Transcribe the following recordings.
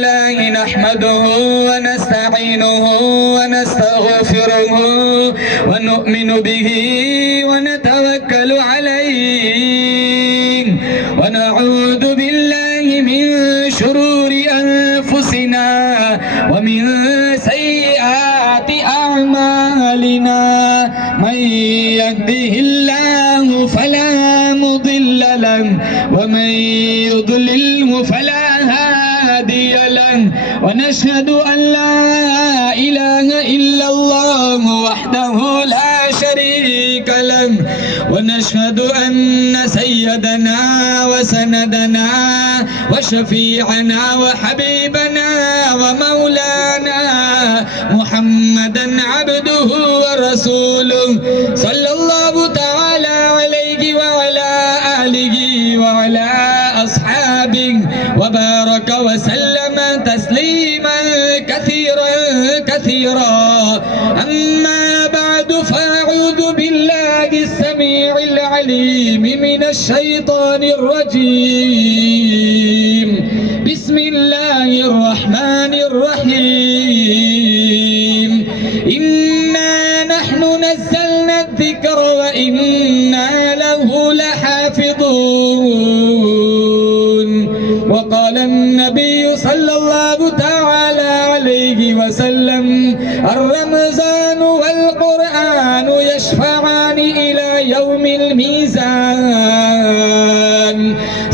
الله نحمده ونستعينه ونستغفره ونؤمن به ونتوكل عليه ونعوذ بالله من شرور أنفسنا ومن سيئات أعمالنا من يهده الله فلا مضل له ومن يضلله فلا هادي له ونشهد أن لا إله إلا الله وحده لا شريك له ونشهد أن سيدنا وسندنا وشفيعنا وحبيبنا ومولانا محمدا عبده ورسوله صلى الله تعالى عليه وعلى آله وعلى أصحابه وبارك وسلم تسليما كثيرا كثيرا أما بعد فأعوذ بالله السميع العليم من الشيطان الرجيم بسم الله الرحمن الرحيم إنا نحن نزلنا الذكر وإنا له لحافظون وقال النبي صلى الله تعالى عليه وسلم الرمضان والقرآن يشفعان إلى يوم الميزان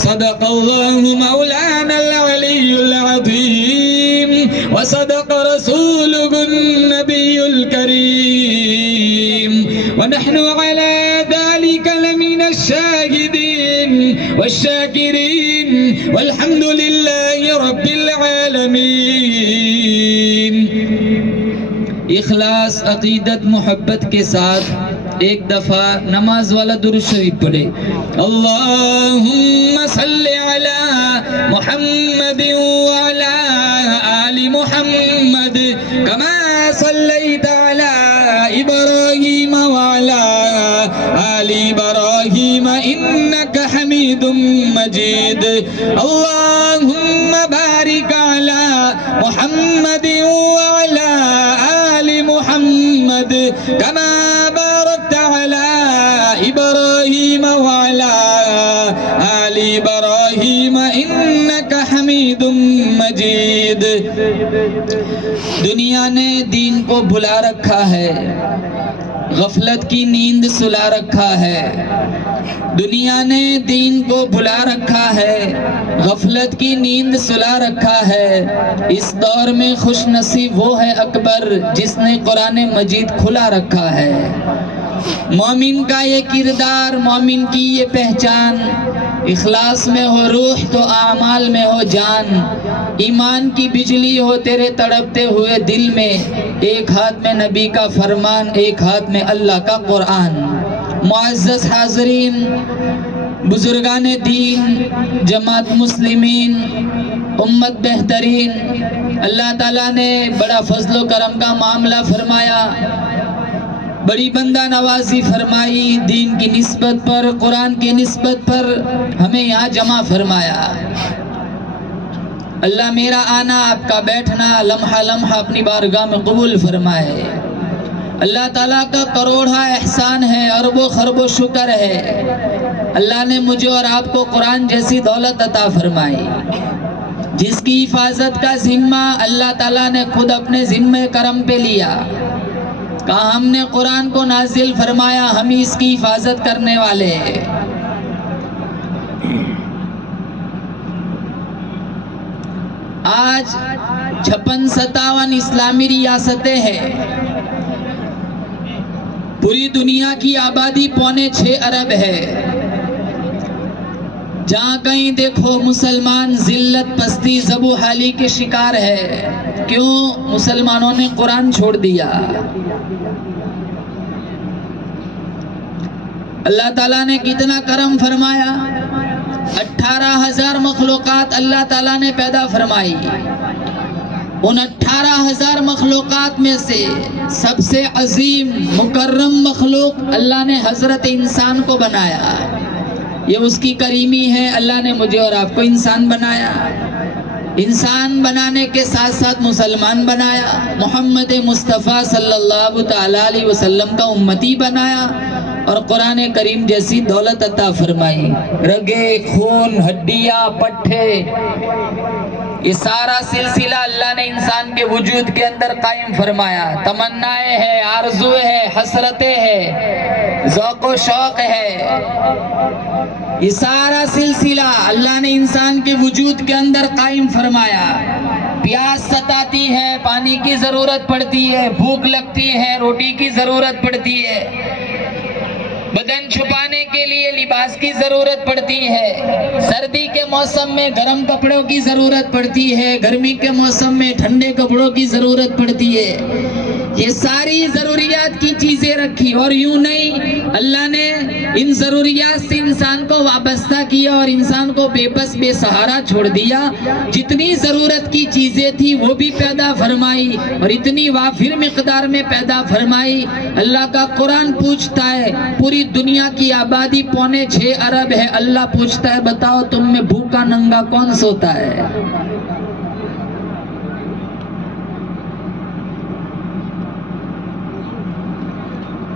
صدق الله مولانا العلي العظيم وصدق رسوله النبي الكريم ونحن على ذلك لمن الشاهدين والشاكرين والحمد لله رب العالمین۔ اخلاص، عقیدت، محبت کے ساتھ ایک دفعہ نماز والا درود شریف پڑھے۔ اللہم صلی علی محمد وعلی آل محمد کما صلیت علی ابراہیم وعلی آل ابراہیم انک حمید مجید۔ اللہم بارک علی محمد وعلی آل محمد کما بارکت علی ابراہیم وعلی آل ابراہیم انک حمید مجید۔ دنیا نے دین کو بھلا رکھا ہے، غفلت کی نیند سلا رکھا ہے۔ دنیا نے دین کو بھلا رکھا ہے، غفلت کی نیند سلا رکھا ہے۔ اس دور میں خوش نصیب وہ ہے اکبر جس نے قرآن مجید کھلا رکھا ہے۔ مومن کا یہ کردار، مومن کی یہ پہچان، اخلاص میں ہو روح تو اعمال میں ہو جان۔ ایمان کی بجلی ہو تیرے تڑپتے ہوئے دل میں، ایک ہاتھ میں نبی کا فرمان، ایک ہاتھ میں اللہ کا قرآن۔ معزز حاضرین، بزرگان دین، جماعت مسلمین، امت بہترین، اللہ تعالیٰ نے بڑا فضل و کرم کا معاملہ فرمایا، بڑی بندہ نوازی فرمائی، دین کی نسبت پر، قرآن کی نسبت پر ہمیں یہاں جمع فرمایا۔ اللہ میرا آنا، آپ کا بیٹھنا لمحہ لمحہ اپنی بارگاہ میں قبول فرمائے۔ اللہ تعالیٰ کا کروڑا احسان ہے، اربوں خربوں شکر ہے، اللہ نے مجھے اور آپ کو قرآن جیسی دولت عطا فرمائی، جس کی حفاظت کا ذمہ اللہ تعالیٰ نے خود اپنے ذمہ کرم پہ لیا۔ کہا ہم نے قرآن کو نازل فرمایا، ہم ہی اس کی حفاظت کرنے والے ہیں۔ آج 56-57 اسلامی ریاستیں ہیں، پوری دنیا کی آبادی 6.25 ارب ہے۔ جہاں کہیں دیکھو مسلمان ذلت، پستی، ذبح و حالی کے شکار ہے۔ کیوں؟ مسلمانوں نے قرآن چھوڑ دیا۔ اللہ تعالیٰ نے کتنا کرم فرمایا، 18,000 مخلوقات اللہ تعالیٰ نے پیدا فرمائی۔ ان 18,000 مخلوقات میں سے سب سے عظیم مکرم مخلوق اللہ نے حضرت انسان کو بنایا۔ یہ اس کی کریمی ہے، اللہ نے مجھے اور آپ کو انسان بنایا۔ انسان بنانے کے ساتھ ساتھ مسلمان بنایا، محمد مصطفیٰ صلی اللہ تعالی علیہ وسلم کا امتی بنایا، اور قرآن کریم جیسی دولت عطا فرمائی۔ رگے، خون، ہڈیاں، پٹھے، یہ سارا سلسلہ اللہ نے انسان کے وجود کے اندر قائم فرمایا۔ تمنائیں ہے، آرزویں ہے، حسرتیں ہے، ذوق و شوق ہے، یہ سارا سلسلہ اللہ نے انسان کے وجود کے اندر قائم فرمایا۔ پیاس ستاتی ہے، پانی کی ضرورت پڑتی ہے، بھوک لگتی ہے، روٹی کی ضرورت پڑتی ہے، بدن چھپانے کے لیے لباس کی ضرورت پڑتی ہے، سردی کے موسم میں گرم کپڑوں کی ضرورت پڑتی ہے، گرمی کے موسم میں ٹھنڈے کپڑوں کی ضرورت پڑتی ہے۔ یہ ساری ضروریات کی چیزیں رکھی، اور یوں نہیں، اللہ نے ان ضروریات سے انسان کو وابستہ کیا اور انسان کو بے بس بے سہارا چھوڑ دیا۔ جتنی ضرورت کی چیزیں تھی وہ بھی پیدا فرمائی، اور اتنی وافر مقدار میں پیدا فرمائی۔ اللہ کا قرآن پوچھتا ہے، پوری دنیا کی آبادی 6.25 ارب ہے، اللہ پوچھتا ہے بتاؤ تم میں بھوکا ننگا کون سوتا ہے؟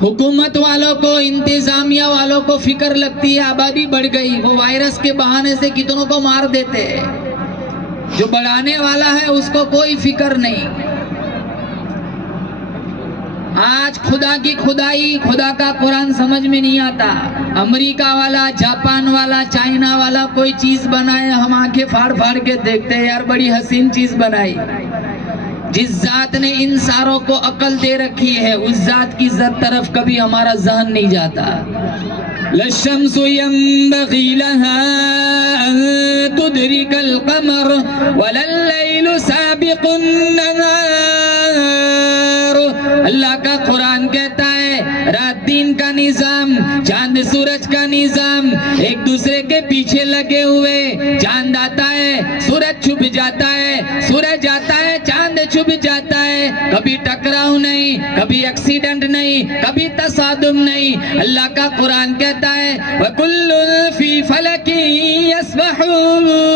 حکومت والوں کو، انتظامیہ والوں کو فکر لگتی ہے آبادی بڑھ گئی، وہ وائرس کے بہانے سے کتنوں کو مار دیتے ہیں، جو بڑھانے والا ہے اس کو کوئی فکر نہیں۔ آج خدا کی خدائی، خدا کا قرآن سمجھ میں نہیں آتا۔ امریکہ والا، جاپان والا، چائنا والا کوئی چیز بنائے، ہم آنکھیں پھاڑ پھاڑ کے دیکھتے ہیں، یار بڑی حسین چیز بنائی۔ جس ذات نے ان ساروں کو عقل دے رکھی ہے، اس ذات کی طرف کبھی ہمارا ذہن نہیں جاتا۔ لَلشَّمْسُ يَنبَغِي لَهَا أَن تُدْرِكَ الْقَمَرَ وَلَا اللَّيْلُ سَابِقُ النَّهَارِ۔ اللہ کا قرآن کہتا ہے رات دن کا نظام، چاند سورج کا نظام ایک دوسرے کے پیچھے لگے ہوئے، چاند آتا ہے سورج چھپ جاتا ہے، سورج آتا ہے چاند چھپ جاتا ہے، کبھی ٹکراؤ نہیں، کبھی ایکسیڈنٹ نہیں، کبھی تصادم نہیں۔ اللہ کا قرآن کہتا ہے وَكُلٌّ فِي فَلَكٍ يَسْبَحُونَ،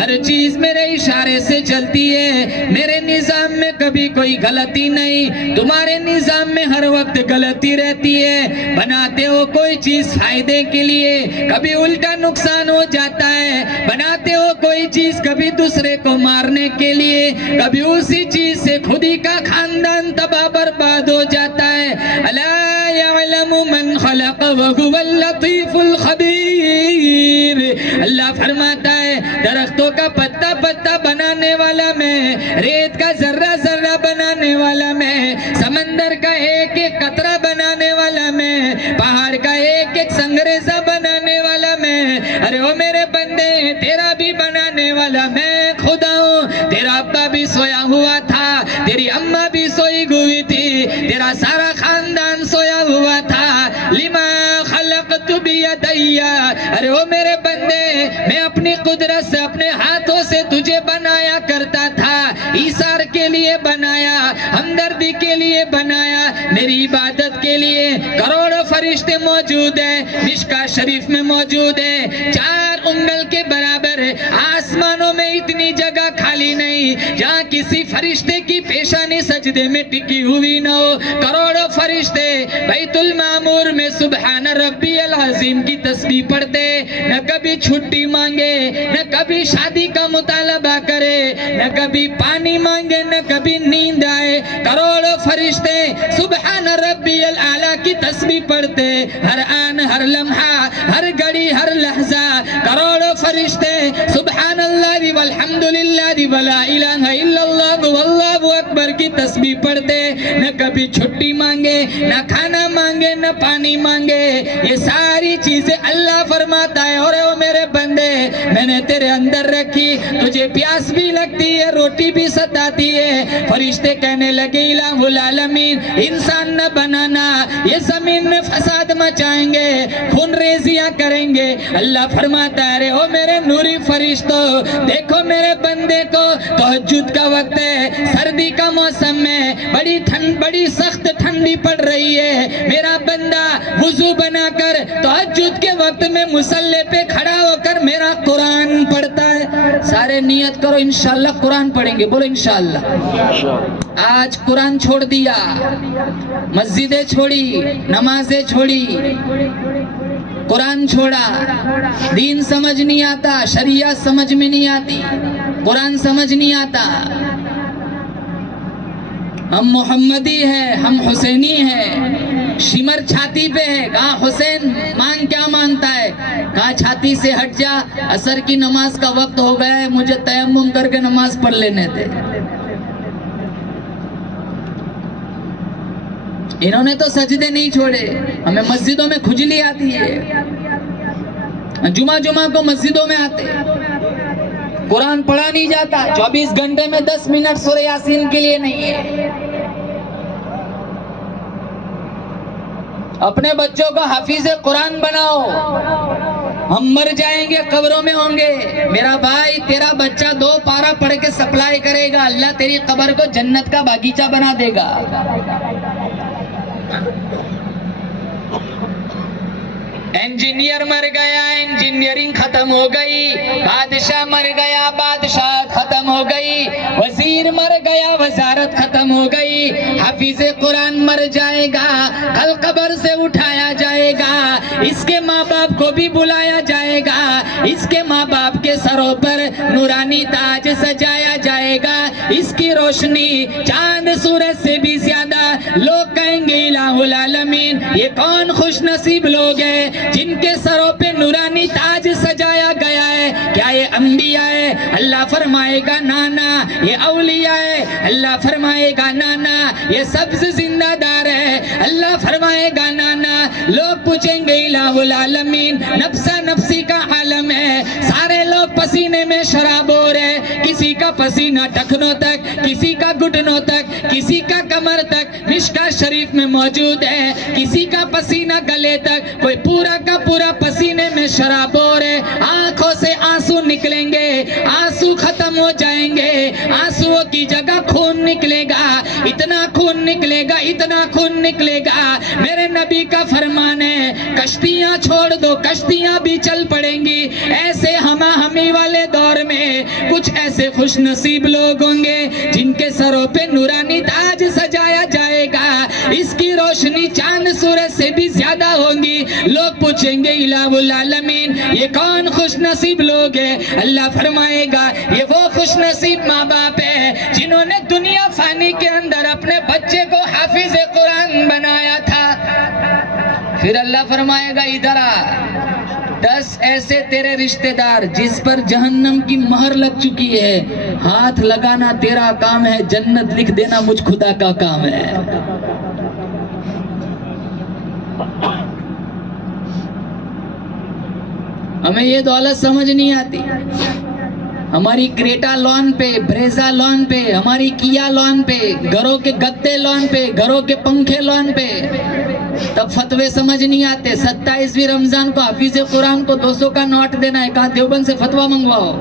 ہر چیز میرے اشارے سے چلتی ہے، میرے نظام میں کبھی کوئی غلطی نہیں۔ تمہارے نظام میں ہر وقت غلطی رہتی ہے، بناتے ہو کوئی چیز فائدے کے لیے، کبھی الٹا نقصان ہو جاتا ہے، بناتے ہو کوئی چیز کبھی دوسرے کو مارنے کے لیے، کبھی اسی چیز سے خود ہی کا خاندان تباہ برباد ہو جاتا ہے۔ الا یعلم من خلق وهو اللطیف الخبیر، اللہ فرماتا ہے درختوں کا پتا پتا بنانے والا میں، ریت کا ذرہ ذرہ بنانے والا میں، سمندر کا ایک ایک قطرہ بنانے والا میں، پہاڑ کا ایک ایک سنگریزہ بنانے والا میں۔ ارے او میرے بندے، تیرا بھی بنانے والا میں خدا ہوں۔ تیرا ابا بھی سویا ہوا تھا، تیری اماں بھی سوئی ہوئی تھی، تیرا سارا خاندان سویا ہوا تھا۔ لما خلقت بیدی، ارے او میرے بندے، میں اپنی قدرت سے، اپنے ہاتھوں سے تجھے بنایا کرتا تھا، ایثار کے لیے بنایا، ہمدردی کے لیے بنایا، میری عبادت کے لیے۔ کروڑوں فرشتے موجود ہیں، مشکا شریف میں موجود ہے، 4 انگل کے برابر ہے، آسمانوں میں اتنی جگہ خالی نہیں جہاں کسی فرشتے کی پیشانی سجدے میں ٹکی ہوئی نہ ہو۔ کروڑوں فرشتے بیت المعمور میں سبحان ربی العظیم کی تسبیح پڑھتے، نہ کبھی چھٹی مانگے، نہ کبھی شادی کا مطالبہ کرے، نہ کبھی پانی مانگے، نہ کبھی نیند آئے۔ کروڑوں فرشتے سبحان ربی الاعلیٰ کی تسبیح پڑھتے، ہر آن، ہر لمحہ، ہر گھڑی، ہر لحظہ۔ کروڑوں فرشتے سبحان اللہ والحمدللہ ولا الہ الا اللہ واللہ اکبر کی تسبیح پڑھتے، نہ کبھی چھٹی مانگے، نہ کھانا مانگے، نہ پانی مانگے۔ یہ ساری چیزیں اللہ فرماتا ہے اور اے میرے بندے، میں نے تیرے اندر رکھی، تجھے پیاس بھی لگتی ہے، روٹی بھی ستاتی ہے۔ فرشتے کہنے لگے الہ العالمین، انسان نہ بنانا، یہ زمین میں فساد مچائیں گے، خون ریزیاں کریں گے۔ اللہ فرماتا ہے او میرے نوری فرشتوں، دیکھو میرے بندے کو، تہجد کا وقت ہے، سردی کا موسم میں، بڑی سخت ٹھنڈی پڑ رہی ہے، میرا بندہ وضو بنا کر تہجد کے وقت میں مصلی پہ کھڑا ہو کر میرا قرآن پڑھتا ہے۔ سارے نیت کرو انشاءاللہ قرآن پڑھیں گے. بولو انشاءاللہ. آج قرآن چھوڑ دیا, مسجدیں چھوڑی, نمازیں چھوڑی, قرآن چھوڑا. دین سمجھ نہیں آتا, شریعت سمجھ میں نہیں آتی, قرآن سمجھ نہیں آتا. ہم محمدی ہیں, ہم حسینی ہیں. شمر چھاتی پہ ہے, کہا حسین مان کیا مانتا ہے, کہا چھاتی سے ہٹ جا, عصر کی نماز کا وقت ہو گیا ہے, مجھے تیمم کر کے نماز پڑھ لینے دے. انہوں نے تو سجدے نہیں چھوڑے. ہمیں مسجدوں میں کھجلی آتی ہے, جمعہ کو مسجدوں میں آتے, قرآن پڑھا نہیں جاتا. 24 گھنٹے میں 10 منٹ سورہ یاسین کے لیے نہیں ہے. اپنے بچوں کو حافظ قرآن بناؤ. ہم مر جائیں گے, قبروں میں ہوں گے. میرا بھائی تیرا بچہ 2 پارہ پڑھ کے سپلائی کرے گا, اللہ تیری قبر کو جنت کا باغیچہ بنا دے گا. انجینئر مر گیا, انجینئرنگ ختم ہو گئی. بادشاہ مر گیا, بادشاہ ختم ہو گئی. وزیر مر گیا, وزارت ختم ہو گئی. حافظ قرآن مر جائے گا, کل قبر سے اٹھایا جائے گا. اس کے ماں باپ کو بھی بلایا جائے گا. اس کے ماں باپ کے سروں پر نورانی تاج سجایا جائے گا. اس کی روشنی چاند سورج سے بھی زیادہ. لوگ کہیں گے الہ العالمین, یہ کون خوش نصیب لوگ ہیں جن کے سروں پہ نورانی تاج سجایا گیا ہے. کیا یہ انبیاء ہے؟ اللہ فرمائے گا نانا. یہ اولیاء ہے؟ اللہ فرمائے گا نانا. یہ سبز زندہ دار ہے؟ اللہ فرمائے گا نانا. لوگ پوچھیں گے الہ العالمین, نفسا نفسی کا عالم ہے. سارے لوگ پسینے میں شراب ہو رہے, کسی کا پسینہ ٹخنوں تک, کسی کا گھٹنوں تک, کسی کا کمر تک مشکات شریف میں موجود ہے. کسی کا پسینہ گلے تک, کوئی پورا کا پورا پسینے میں شراب ہو رہے. آنکھوں سے آنسو نکلیں گے, آنسو ختم ہو جائیں گے, آنسو کی جگہ خون نکلے گا. اتنا خون نکلے گا, اتنا خون نکلے گا. میرے نبی کا فرمان ہے, کشتیاں چھوڑ دو, کشتیاں بھی چل پڑیں گی. ایسے ہمی والے دور میں کچھ ایسے خوش نصیب لوگ ہوں گے جن کے سروں پہ نورانی تاج سجایا جائے گا. اس کی روشنی چاند سورج سے بھی زیادہ ہوگی. لوگ پوچھیں گے الہ العالمین, یہ کون خوش نصیب لوگ ہیں؟ اللہ فرمائے گا یہ وہ خوش نصیب ماں باپ ہے جنہوں نے دنیا فانی کے اندر اپنے بچے کو حافظ قرآن بنایا تھا. پھر اللہ فرمائے گا ادھر آ, 10 ایسے تیرے رشتہ دار جس پر جہنم کی مہر لگ چکی ہے, ہاتھ لگانا تیرا کام ہے, جنت لکھ دینا مجھ خدا کا کام ہے. ہمیں یہ دولت سمجھ نہیں آتی. ہماری کریٹا لون پہ, بریزا لون پہ, ہماری کیا لون پہ, گھروں کے گدے لون پہ, گھروں کے پنکھے لون پہ, تب فتوے سمجھ نہیں آتے. 27ویں رمضان کو حافظ قرآن کو 200 کا نوٹ دینا ہے, کہا دیوبند سے فتوہ منگواؤ.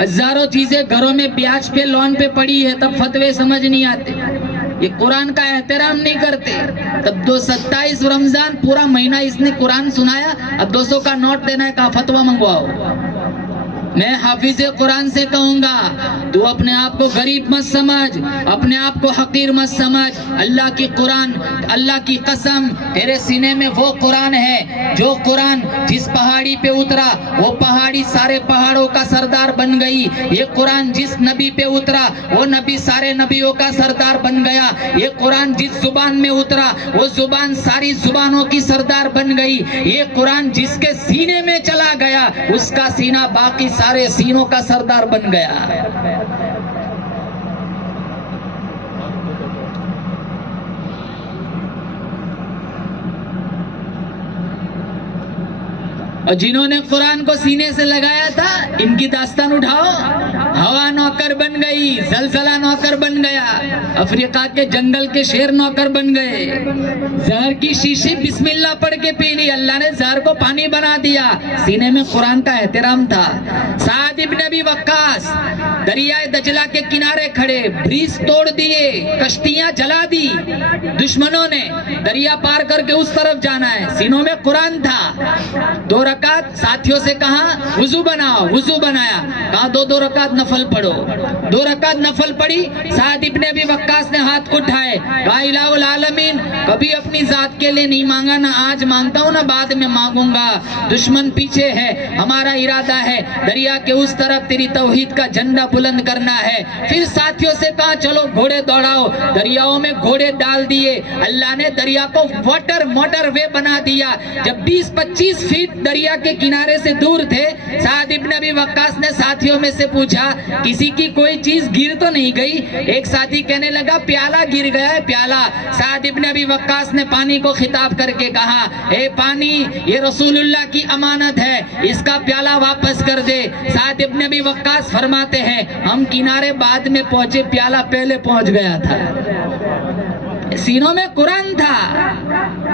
ہزاروں چیزیں گھروں میں بیاج پہ لون پہ پڑی ہے, تب فتوے سمجھ نہیں آتے. یہ قرآن کا احترام نہیں کرتے. تب 27 رمضان پورا مہینہ اس نے قرآن سنایا, اب 200 کا نوٹ دینا ہے, کہا فتوہ منگواؤ. میں حافظ قرآن سے کہوں گا, تو اپنے آپ کو غریب مت سمجھ, اپنے آپ کو حقیر مت سمجھ. اللہ کی قرآن, اللہ کی قسم, تیرے سینے میں وہ قرآن ہے جو قرآن جس پہاڑی پہ اترا وہ پہاڑی سارے پہاڑوں کا سردار بن گئی. یہ قرآن جس نبی پہ اترا وہ نبی سارے نبیوں کا سردار بن گیا. یہ قرآن جس زبان میں اترا وہ زبان ساری زبانوں کی سردار بن گئی. یہ قرآن جس کے سینے میں چلا گیا اس کا سینہ باقی سارے سینوں کا سردار بن گیا. اور جنہوں نے قرآن کو سینے سے لگایا تھا ان کی داستان اٹھاؤ. ہوا نوکر بن گئی, زلزلہ نوکر بن گیا, افریقہ کے جنگل کے شیر نوکر بن گئے. زہر کی شیشی بسم اللہ پڑھ کے پی لی, اللہ نے زہر کو پانی بنا دیا, سینے میں قرآن کا احترام تھا. سعد ابن ابی وقاص دریائے دجلہ کے کنارے کھڑے, بریج توڑ دیے, کشتیاں جلا دی, دشمنوں نے دریا پار کر کے اس طرف جانا ہے, سینوں میں قرآن تھا. 2 رکعت ساتھیوں سے کہا وضو بناؤ, وضو بنایا, کہا 2 رکعت نفل پڑھو. 2 رکعت نفل پڑھی. سعد ابن ابی وقاص نے ہاتھ اٹھائے, کہا الہ العالمین کبھی اپنی ذات کے لیے نہیں مانگا, نہ آج مانگتا ہوں نہ بعد میں مانگوں گا. دشمن پیچھے ہے, ہمارا ارادہ ہے دریا کے اس طرف تیری توحید کا جھنڈا بلند کرنا ہے. پھر ساتھیوں سے کہا چلو گھوڑے دوڑاؤ, دریاؤں میں گھوڑے ڈال دیے. اللہ نے دریا کو واٹر موٹر وے بنا دیا. جب 20-25 فیٹ دریا کے کنارے سے دور تھے, سعد ابن ابی وقاص نے ساتھیوں میں سے پوچھا کسی کی کوئی چیز گر تو نہیں گئی؟ ایک ساتھی کہنے لگا پیالہ گر گیا ہے, پیالہ. سعد ابن ابی وقاص نے پانی کو خطاب کر کے کہا اے پانی, یہ رسول اللہ کی امانت ہے, اس کا پیالہ واپس کر دے. سعد ابن ابی وقاص فرماتے ہیں ہم کنارے بعد میں پہنچے, پیالہ پہلے پہنچ گیا تھا. سینوں میں قرآن تھا.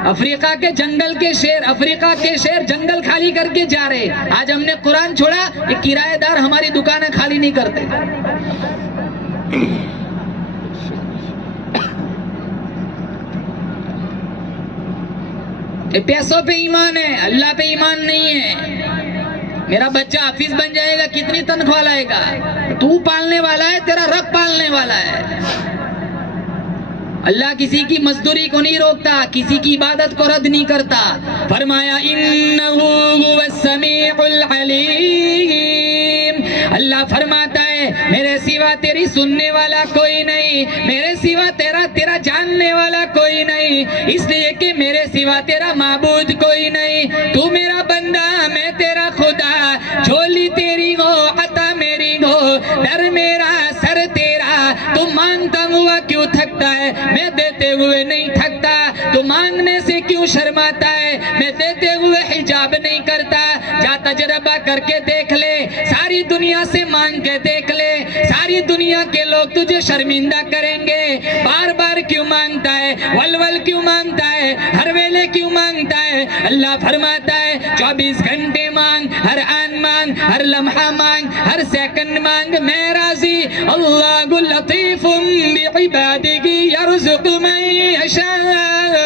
افریقہ کے جنگل کے شیر, افریقہ کے شیر جنگل خالی کر کے جا رہے. آج ہم نے قرآن چھوڑا, یہ کرایہ دار ہماری دکانیں خالی نہیں کرتے. پیسوں پہ ایمان ہے, اللہ پہ ایمان نہیں ہے. میرا بچہ حافظ بن جائے گا, کتنی تنخواہ لائے گا؟ تو پالنے والا ہے, تیرا رب پالنے والا ہے. اللہ کسی کی مزدوری کو نہیں روکتا, کسی کی عبادت کو رد نہیں کرتا. فرمایا انہو هو السمیع العلیم. اللہ فرماتا ہے میرے سوا تیری سننے والا کوئی نہیں, میرے سوا تیرا جاننے والا کوئی نہیں, اس لیے کہ میرے سوا تیرا معبود کوئی نہیں. تو میرا بندہ, میں تیرا خدا, جھولی تیری ہو عطا میری ہو, در میرا سر تیرا. تو مانگتا ہوا کیوں تھکتا ہے, میں دیتے ہوئے نہیں تھکتا. تو مانگنے سے کیوں شرماتا ہے, میں دیتے ہوئے حجاب نہیں کرتا. جا تجربہ کر کے دیکھ لے, ساری دنیا سے مانگ کے دیکھ لے, ساری دنیا کے لوگ تجھے شرمندہ کریں گے. بار بار کیوں مانگتا ہے, ول کیوں مانگتا ہے, ہر ویلے کیوں مانگتا ہے؟ اللہ فرماتا ہے 24 گھنٹے مانگ, ہر آن مانگ, ہر لمحہ مانگ, ہر سیکنڈ مانگ, میں راضی. اللہ لطیف بعبادہ یرزق من یشاء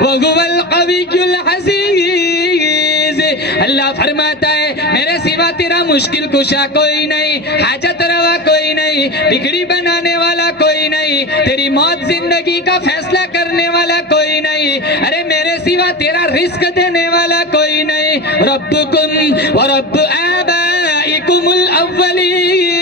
وہو القوی العزیز. اللہ فرماتا ہے میرے سوا تیرا مشکل کشا کوئی نہیں, حاجت روا کوئی نہیں, بگڑی بنانے والا کوئی نہیں, تیری موت زندگی کا فیصلہ کرنے والا کوئی نہیں. ارے میرے سوا تیرا رزق دینے والا کوئی نہیں. ربکم ورب آبائکم الاولین.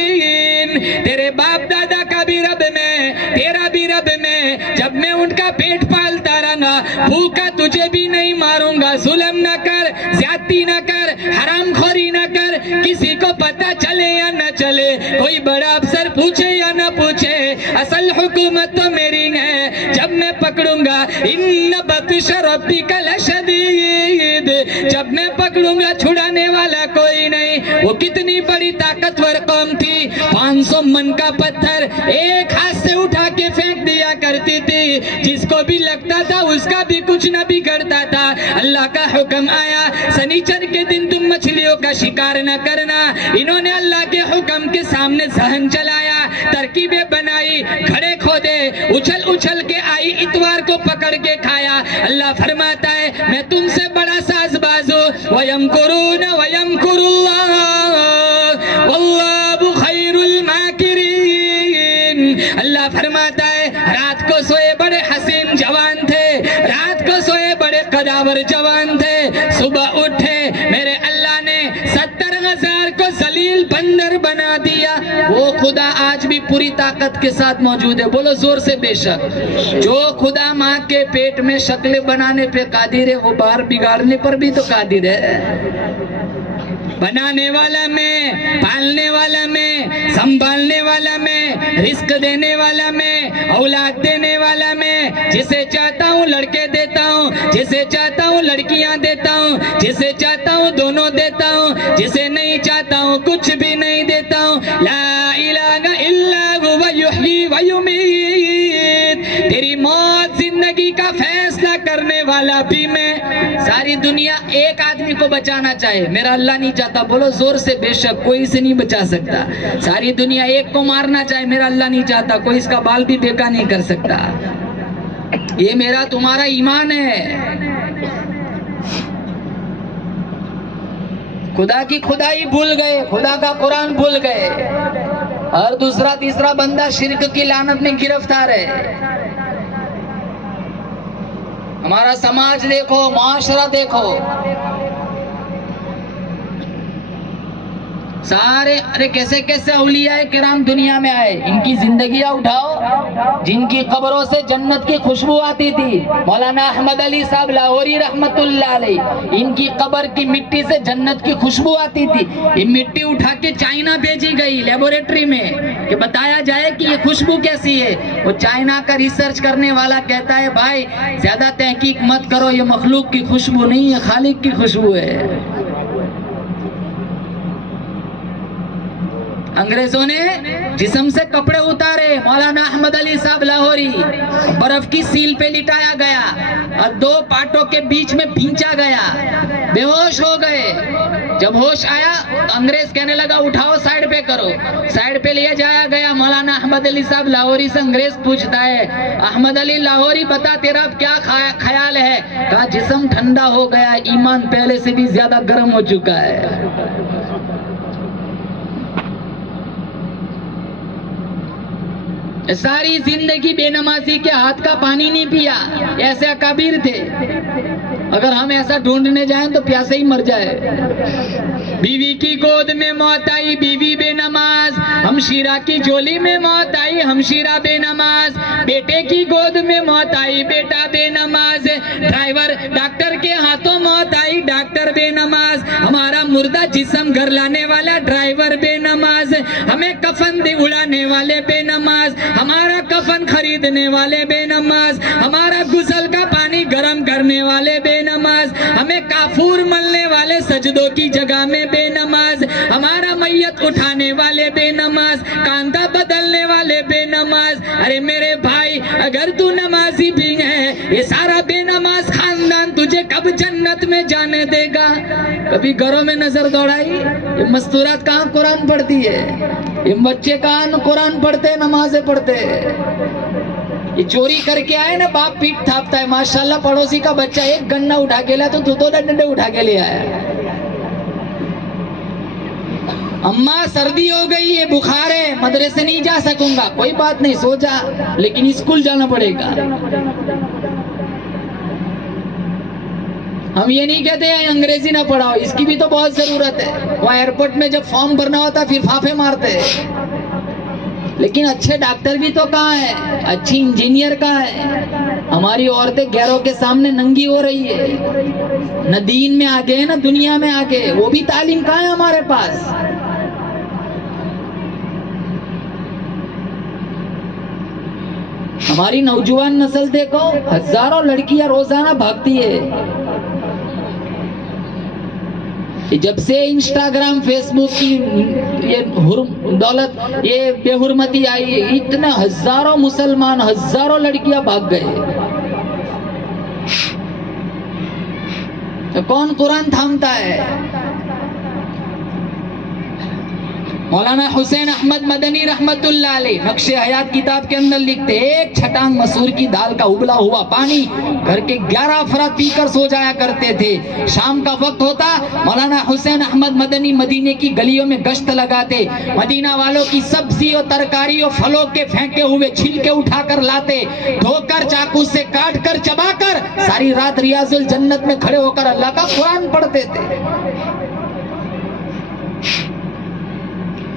تیرے باپ دادا کا بھی رب میں, تیرا بھی رب میں. جب میں ان کا پیٹ پالتا رہا, بھوکا تجھے بھی نہیں ماروں گا. ظلم نہ کر, زیادتی نہ کر, حرام خوری نہ کر, کسی کو پتہ چلے یا نہ چلے, کوئی بڑا افسر پوچھے یا نہ پوچھے, اصل حکومت تو میری ہے. جب میں پکڑوں گا ان بطش ربک لشدید, جب میں پکڑوں گا چھڑانے والا کوئی نہیں. وہ کتنی بڑی طاقتور قوم تھی, 500 من کا پتھر ایک ہاتھ سے اٹھا کے پھینک دیا کرتی تھی, جس کو بھی لگتا تھا اس کا بھی کچھ نہ بگڑتا تھا. اللہ کا حکم آیا سنیچر کے دن تم مچھلیوں کا شکار نہ کرنا. انہوں نے اللہ کے حکم کے سامنے ذہن چلایا, ترکیبیں بنائی, گھڑے کھودے, اچھل اچھل کے آئی, اتوار کو پکڑ کے کھایا. اللہ فرماتا ہے میں تم سے بڑا ساز باز ہوں. وَيَمْكُرُونَ وَيَمْكُرُ اللَّهُ وَاللَّهُ خَيْرُ الْمَاكِرِينَ. اللہ فرماتا ہے رات کو سوئے بڑے حسین جوان تھے, رات کو سوئے بڑے قداور جوان تھے, صبح اٹھے میرے اللہ نے 70,000 کو ذلیل بندر بنا دیا. وہ خدا آج بھی پوری طاقت کے ساتھ موجود ہے. بولو زور سے بے شک. جو خدا ماں کے پیٹ میں شکلیں بنانے پہ قادر ہے وہ باہر بگاڑنے پر بھی تو قادر ہے. بنانے والا میں, پالنے والا میں, سنبھالنے والا میں, رزق دینے والا میں, اولاد دینے والا میں. جسے چاہتا ہوں لڑکے دیتا ہوں, جسے چاہتا ہوں لڑکیاں دیتا ہوں, جسے چاہتا ہوں دونوں دیتا ہوں, جسے نہیں چاہتا ہوں کچھ بھی نہیں دیتا ہوں. لا الہ الا هو یحیی و یمیت. تیری موت زندگی کا فیصلہ کرنے والا بھی میں. ساری دنیا ایک آدمی کو بچانا چاہے, میرا اللہ نہیں چاہتا. بولو زور سے بے شک. کوئی اسے نہیں بچا سکتا. ساری دنیا ایک کو مارنا چاہے, میرا اللہ نہیں چاہتا. کوئی اس کا بال بھی بیکا نہیں کر سکتا. یہ میرا تمہارا ایمان ہے. خدا کی خدائی بھول گئے, خدا کا قرآن بھول گئے. اور دوسرا تیسرا بندہ شرک کی لعنت میں گرفتار ہے. ہمارا سماج دیکھو, معاشرہ دیکھو, سارے ارے کیسے کیسے اولیاء کرام دنیا میں آئے. ان کی زندگیاں اٹھاؤ جن کی قبروں سے جنت کی خوشبو آتی تھی. مولانا احمد علی صاحب لاہوری رحمت اللہ علیہ, ان کی قبر کی مٹی سے جنت کی خوشبو آتی تھی. یہ مٹی اٹھا کے چائنا بھیجی گئی لیبوریٹری میں کہ بتایا جائے کہ یہ خوشبو کیسی ہے. وہ چائنا کا ریسرچ کرنے والا کہتا ہے بھائی زیادہ تحقیق مت کرو, یہ مخلوق کی خوشبو نہیں ہے, خالق کی خوشبو ہے. انگریزوں نے جسم سے کپڑے اتارے. مولانا احمد علی صاحب لاہوری برف کی سیل پہ لٹایا گیا اور 2 پارٹوں کے بیچ میں بھینچا گیا. بے ہوش ہو گئے. جب ہوش آیا تو انگریز کہنے لگا اٹھاؤ سائیڈ پہ کرو. سائیڈ پہ لے جایا گیا. مولانا احمد علی صاحب لاہوری سے انگریز پوچھتا ہے احمد علی لاہوری بتا تیرا اب کیا خیال ہے؟ کہا جسم ٹھنڈا ہو گیا, ایمان پہلے سے بھی زیادہ گرم ہو چکا ہے. ساری زندگی بے نمازی کے ہاتھ کا پانی نہیں پیا. ایسے اکابر تھے. اگر ہم ایسا ڈھونڈنے جائیں تو پیاسے ہی مر جائے. بیوی کی گود میں موت آئی, بیوی بے نماز. ہمشیرہ کی جولی میں موت آئی, ہمشیرہ بے نماز. بیٹے کی گود میں موت آئی, بیٹا بے نماز. ڈرائیور ڈاکٹر کے ہاتھوں موت آئی, ڈاکٹر بے نماز. ہمارا مردہ جسم گھر لانے والا ڈرائیور بے نماز. ہمیں کفن اڑانے والے بے نماز, ہمارا کفن خریدنے والے بے نماز, ہمارا غسل کا پانی گرم کرنے والے بے نماز, ہمیں کافور ملنے والے سجدوں کی جگہ میں بے نماز, ہمارا میت اٹھانے والے بے نماز, کاندھا بدلنے والے بے نماز. ارے میرے بھائی اگر تو نمازی بھی ہے, یہ سارا بے نماز خاندان تجھے کب جنت میں جانے دے گا؟ کبھی گھروں میں نظر دوڑائی یہ مستورات کہاں قرآن پڑھتی ہے؟ یہ بچے کہاں قرآن پڑھتے, نمازیں پڑھتے. یہ چوری کر کے آئے نا, باپ پیٹ تھاپتا ہے. ماشاءاللہ پڑوسی کا بچہ ایک گنا اٹھا کے لیا تو 2 ڈنڈے اٹھا کے لے آیا. اماں سردی ہو گئی ہے, بخار ہے, مدرسے نہیں جا سکوں گا. کوئی بات نہیں, سو جا, لیکن اسکول جانا پڑے گا. ہم یہ نہیں کہتے ہیں انگریزی نہ پڑھاؤ, اس کی بھی تو بہت ضرورت ہے. وہاں ایئرپورٹ میں جب فارم بھرنا ہوتا پھر پھاپے مارتے. لیکن اچھے ڈاکٹر بھی تو کہاں ہے, اچھی انجینئر کہاں ہے؟ ہماری عورتیں غیروں کے سامنے ننگی ہو رہی ہے. نہ دین میں آگے ہے نہ دنیا میں آگے. وہ بھی تعلیم کہاں ہے ہمارے پاس؟ ہماری نوجوان نسل دیکھو, ہزاروں لڑکیاں روزانہ بھاگتی ہے. جب سے انسٹاگرام فیس بک کی یہ دولت, یہ بے حرمتی آئی, اتنے ہزاروں مسلمان, ہزاروں لڑکیاں بھاگ گئے. تو کون قرآن تھامتا ہے؟ مولانا حسین احمد مدنی رحمت اللہ علیہ نقش حیات کتاب کے اندر لکھتے, 1 چھٹانگ مسور کی دال کا ابلا ہوا پانی گھر کے 11 افراد پی کر سو جایا کرتے تھے. شام کا وقت ہوتا, مولانا حسین احمد مدنی مدینے کی گلیوں میں گشت لگاتے, مدینہ والوں کی سبزی اور ترکاری اور پھلوں کے پھینکے ہوئے چھلکے اٹھا کر لاتے, دھو کر چاقو سے کاٹ کر چبا کر ساری رات ریاض الجنت میں کھڑے ہو کر اللہ کا قرآن پڑھتے تھے.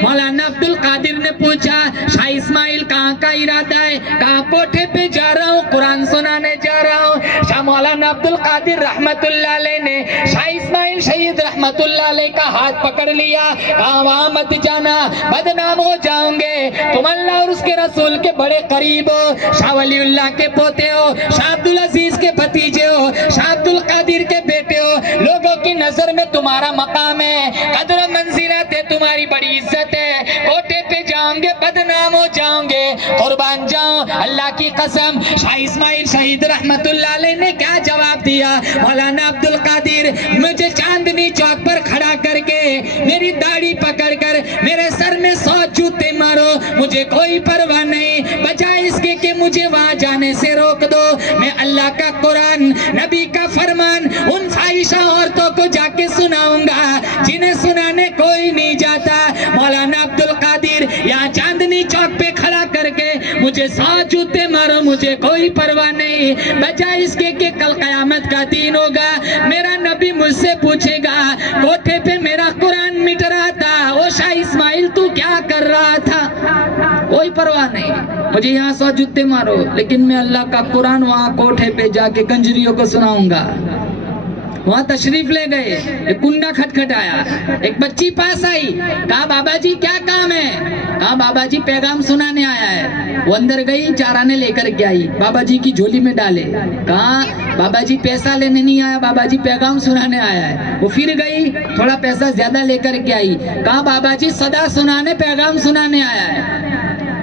مولانا عبد القادر نے پوچھا شاہ اسماعیل کہاں کا ارادہ ہے؟ کہاں کوٹھے پہ جا رہا ہوں، قرآن سنانے جا رہا ہوں۔ شاہ مولانا عبد القادر رحمت اللہ علیہ نے شاہ اسماعیل شہید رحمت اللہ علیہ کا ہاتھ پکڑ لیا، کہاں وہاں مت جانا، بدنام ہو جاؤں گے، تم اللہ اور اس کے رسول کے بڑے قریب ہو، شاہ ولی اللہ کے پوتے ہو، شاہ عبدالعزیز کے بھتیجے ہو، شاہ عبد القادر کے بیٹے ہو، لوگوں کی نظر میں تمہارا مقام ہے، قدر و منزلت ہے، تمہاری بڑی عزت ہے، کوٹے پہ جاؤں گے بدنام ہو جاؤں گے، قربان جاؤں اللہ کی قسم۔ شاہ اسماعیل شہید رحمت اللہ علیہ نے کیا جواب دیا؟ مولانا عبد القادر مجھے چاندنی چوک پر کھڑا کر کے میری داڑھی پکڑ کر میرے سر میں 100 جوتے مارو، مجھے کوئی پرواہ نہیں، بجائے اس کے کہ مجھے وہاں جانے سے روک دو، میں اللہ کا قرآن نبی کا فرمان ان فاحشہ عورتوں کو جا کے سناؤں گا جنہیں سنانے کوئی نہیں جاتا۔ مولانا عبد القادر یہاں چاندنی چوک پہ کھڑا کر کے مجھے 100 جوتے مارو، مجھے کوئی پرواہ نہیں، بجائے اس کے کہ کل قیامت کا دن ہوگا، میرا نبی مجھ سے پوچھے گا کوٹھے پہ میرا قرآن مٹ رہا تھا، او شاہ اسماعیل تو کیا کر رہا تھا؟ کوئی پرواہ نہیں، مجھے یہاں 100 جوتے مارو، لیکن میں اللہ کا قرآن وہاں کوٹھے پہ جا کے کنجریوں کو سناؤں گا۔ وہاں تشریف لے گئے، ایک کنڈا کھٹکھٹایا، ایک بچی پاس آئی، کہا بابا جی کیا کام ہے؟ کہا بابا جی پیغام سنانے آیا ہے۔ وہ اندر گئی، 4 آنے لے کر کے آئی، بابا جی کی جھولی میں ڈالے، کہا بابا جی پیسہ لینے نہیں آیا، بابا جی پیغام سنانے آیا ہے۔ وہ پھر گئی، تھوڑا پیسہ زیادہ لے کر کے آئی، کہا بابا جی صدا سنانے پیغام سنانے آیا ہے۔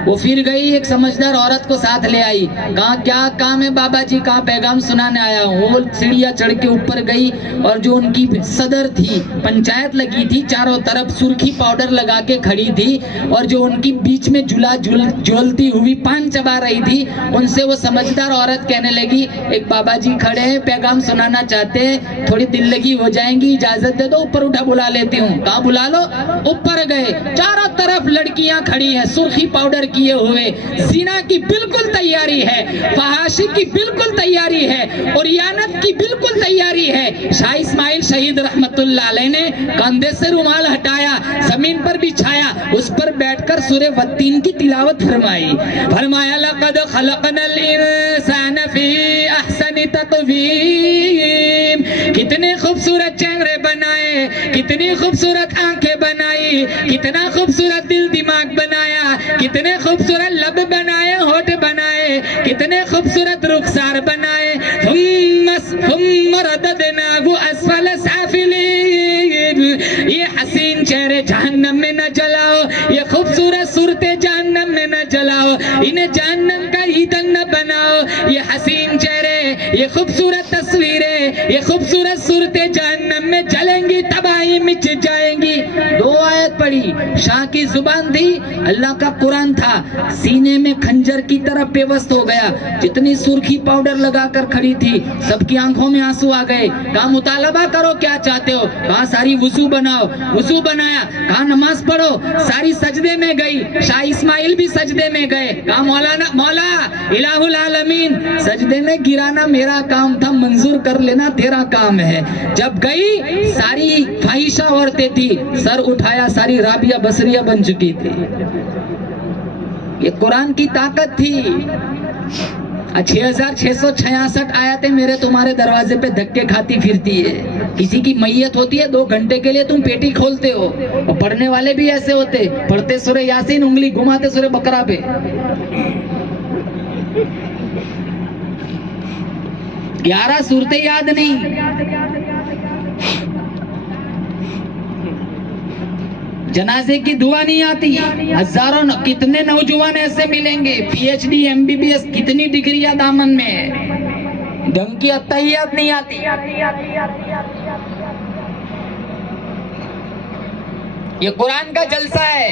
وہ پھر گئی، ایک سمجھدار عورت کو ساتھ لے آئی، کہا کیا کام ہے بابا جی؟ کہا پیغام سنانے آیا ہوں۔ وہ سیڑھیاں چڑھ کے اوپر گئی، اور جو ان کی صدر تھی، پنچایت لگی تھی، چاروں طرف سرخی پاؤڈر لگا کے کھڑی تھی، اور جو ان کی بیچ میں جھولتی ہوئی پان چبا رہی تھی، ان سے وہ سمجھدار عورت کہنے لگی ایک بابا جی کھڑے ہیں، پیغام سنانا چاہتے ہیں، تھوڑی دل لگی ہو جائیں گی، اجازت دے دو، اوپر اٹھا بلا لیتی ہوں۔ کہا بلا لو۔ اوپر گئے، چاروں طرف لڑکیاں کھڑی ہیں، سرخی پاؤڈر کیے ہوئے، زنا کی بالکل تیاری ہے، فحاشی کی بالکل تیاری ہے، اور یانت کی بالکل تیاری ہے۔ شاہ اسماعیل شہید رحمت اللہ علیہ نے کندھے سے رومال ہٹایا، زمین پر بچھایا، اس پر بیٹھ کر سورہ والتین کی تلاوت فرمائی، فرمایا لقد خلقنا الانسان فی احسن تقویم، کتنے خوبصورت چہرے بنائے، کتنی خوبصورت آنکھیں بنائی، کتنا خوبصورت دل دماغ بنایا، کتنے خوبصورت لب بنائے، ہونٹ بنائے، کتنے خوبصورت رخسار بنائے، ثم رددناہ اسفل سافلین، یہ حسین چہرے جہنم میں نہ جلاؤ، یہ خوبصورت صورتیں جہنم میں نہ جلاؤ، انہیں جہنم کا ایندھن نہ بناؤ، یہ حسین چہرے، یہ خوبصورت تصویریں، یہ خوبصورت صورتیں جہنم میں جلیں گی، تباہی مچ جائیں گی۔ 2 آیت پڑھی، شاہ کی زبان تھی، اللہ کا قرآن تھا، سینے میں خنجر کی طرح پیوست ہو گیا، جتنی سرخی پاؤڈر لگا کر کھڑی تھی سب کی آنکھوں میں آنسو آ گئے۔ کہا مطالبہ کرو کیا چاہتے ہو؟ کہا ساری وضو بناؤ، وضو بنایا، کہا نماز پڑھو، ساری سجدے میں گئی، شاہ اسماعیل بھی سجدے میں گئے، کہا مولا الہ العالمین، سجدے میں گرانا میرا کام تھا، منظور کر لینا تیرا کام ہے۔ جب گئی، ساری فاحشہ عورتیں تھی، سر اٹھایا، ساری رابعہ بصریہ بن چکی تھی۔ یہ قرآن کی طاقت تھی۔ 6666 آیتیں میرے تمہارے دروازے پہ دھکے کھاتی پھرتی ہے، کسی کی میت ہوتی ہے 2 گھنٹے کے لیے تم پیٹی کھولتے ہو، اور پڑھنے والے بھی ایسے ہوتے، پڑھتے سورہ یاسین، انگلی گھماتے سورہ بقرہ پہ۔ 11 سورتیں یاد نہیں، جنازے کی دعا نہیں آتی، ہزاروں کتنے نوجوان ایسے ملیں گے، پی ایچ ڈی MBBS کتنی ڈگریاں دامن میں ہے، ڈھنگ کی اتحیات نہیں آتی۔ یہ قرآن کا جلسہ ہے.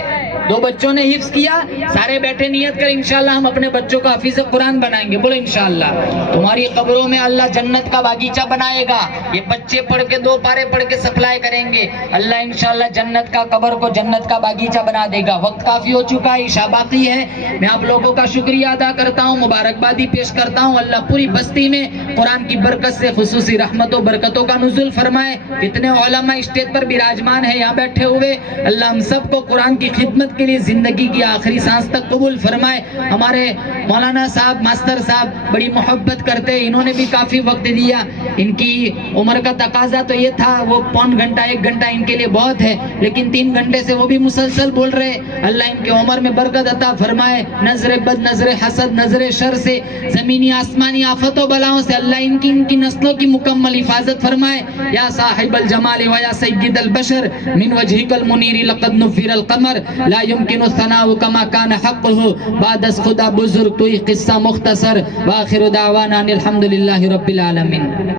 2 بچوں نے حفظ کیا, سارے بیٹھے نیت کر انشاءاللہ ہم اپنے بچوں کو حافظ قرآن بنائیں گے. بولو انشاءاللہ. تمہاری قبروں میں اللہ جنت کا باغیچہ بنائے گا. یہ بچے پڑھ کے 2 پارے پڑھ کے سپلائی کریں گے. اللہ انشاءاللہ جنت کا قبر کو جنت کا باغیچہ بنا دے گا. وقت کافی ہو چکا ہے, عشاء باقی ہے. میں آپ لوگوں کا شکریہ ادا کرتا ہوں, مبارکبادی پیش کرتا ہوں. اللہ پوری بستی میں قرآن کی برکت سے خصوصی رحمت و برکتوں کا نزول فرمائے. کتنے علماء اسٹیج پر براجمان ہیں یہاں بیٹھے ہوئے, اللہ ہم سب کو قرآن کی خدمت کے لیے زندگی کی آخری سانس تک قبول فرمائے. ہمارے مولانا صاحب, ماسٹر صاحب بڑی محبت کرتے, انہوں نے بھی کافی وقت دیا. ان کی عمر کا تقاضا تو یہ تھا, وہ پون گھنٹہ 1 گھنٹہ ان کے لیے بہت ہے, لیکن 3 گھنٹے سے وہ بھی مسلسل بول رہے. اللہ ان کی عمر میں برکت عطا فرمائے. نظر بد, نظر حسد, نظر شر سے, زمینی آسمانی آفت و بلاؤں سے اللہ ان کی نسلوں کی مکمل حفاظت فرمائے. یا صاحب الجمال و یا سید البشر من وجهك المنیر لقد نفر القمر لا يمكن الثناء كما كان حقه بعد از خدا بزرگ توی قصہ مختصر. واخر دعوانا الحمد للہ رب العالمین.